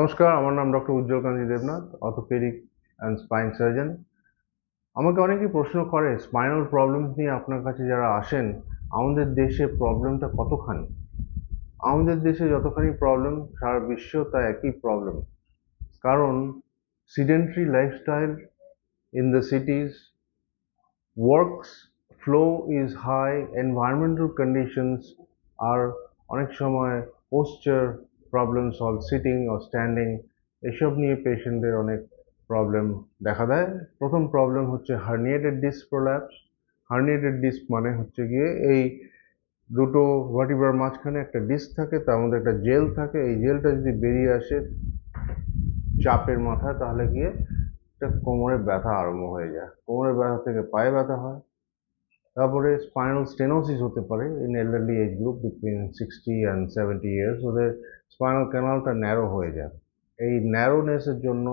নমস্কার, আমার নাম doctor Ujjwal Kanti Debnath, orthopaedic and spine surgeon. আমাকে অনেকেই প্রশ্ন করে স্পাইনাল প্রবলেমস নিয়ে আপনার কাছে যারা আসেন, আমাদের দেশে প্রবলেমটা কতখানি? আমাদের দেশে যতখানি প্রবলেম সারা বিশ্বেও তা একই প্রবলেম। কারণ sedentary lifestyle in the cities, works flow is high, environmental conditions are অনেক সময় posture problems all sitting or standing, এসব নিয়ে পেশেন্টদের অনেক প্রবলেম দেখা দেয়। প্রথম প্রবলেম হচ্ছে herniated disc prolapse. Herniated disc মানে হচ্ছে গিয়ে এই দুটো ভার্টিব্রার মাঝখানে একটা ডিস্ক থাকে, তার মধ্যে একটা জেল থাকে। এই জেলটা যদি বেরিয়ে আসে চাপের মাথায়, তাহলে গিয়ে একটা কোমরে ব্যথা আরম্ভ হয়ে যায়। কোমরের ব্যথা থেকে পায়ে ব্যথা হয়। তারপরে স্পাইনাল স্টেনোসিস হতে পারে in elderly age group between 60 and 70 years. ওদের স্পাইনাল ক্যানালটা ন্যারো হয়ে যায়। এই ন্যারোনেসের জন্য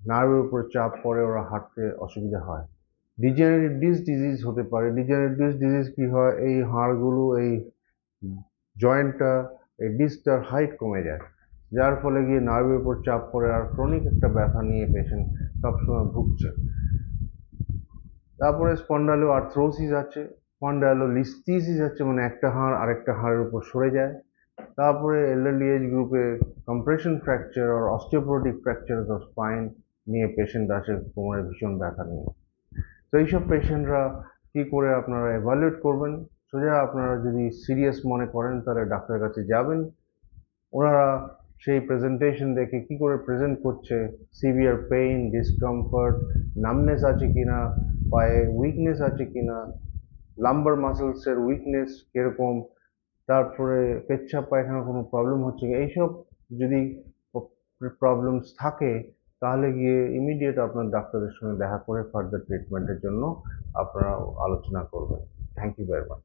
নার্ভের উপর চাপ পড়ে, ওরা হাঁটতে অসুবিধা হয়। ডিজেনারেটিভ ডিস্ক ডিজিজ হতে পারে। ডিজেনারেটিভ ডিস্ক ডিজিজ কি হয়, এই হাড়গুলো, এই জয়েন্টটা, এই ডিস্কটার হাইট কমে যায়, যার ফলে গিয়ে নার্ভের উপর চাপ পড়ে আর ক্রনিক একটা ব্যথা নিয়ে পেশেন্ট সবসময় ভুগছে। তারপরে স্পন্ডাইলো আর্থ্রোসিস আছে, স্পন্ডাইলোলিস্থিসিস আছে, মানে একটা হাড় আরেকটা হাড়ের উপর সরে যায়। তারপরে এল্ডারলি এজ গ্রুপে কম্প্রেশন ফ্র্যাকচার আর অস্টিওপোরোটিক ফ্র্যাকচার অফ স্পাইন নিয়ে পেশেন্ট আসে কোমরে ভীষণ ব্যথা নিয়ে। তো এইসব পেশেন্টরা কি করে আপনারা এভালুয়েট করবেন? সোজা আপনারা যদি সিরিয়াস মনে করেন তাহলে ডাক্তারের কাছে যাবেন। ওনারা সেই প্রেজেন্টেশন দেখে কি করে প্রেজেন্ট করছে, সিভিয়ার পেইন, ডিসকমফর্ট, নামনেস আছে কিনা, পায়ে উইকনেস আছে কিনা, লাম্বার মাসেলসের উইকনেস কিরকম, তারপরে পেচ্ছাপ পায়খানার কোনো প্রবলেম হচ্ছে কি, এইসব যদি প্রবলেমস থাকে তাহলে গিয়ে ইমিডিয়েট আপনার ডাক্তারের সঙ্গে দেখা করে ফার্দার ট্রিটমেন্টের জন্য আপনারা আলোচনা করবেন। Thank you very much.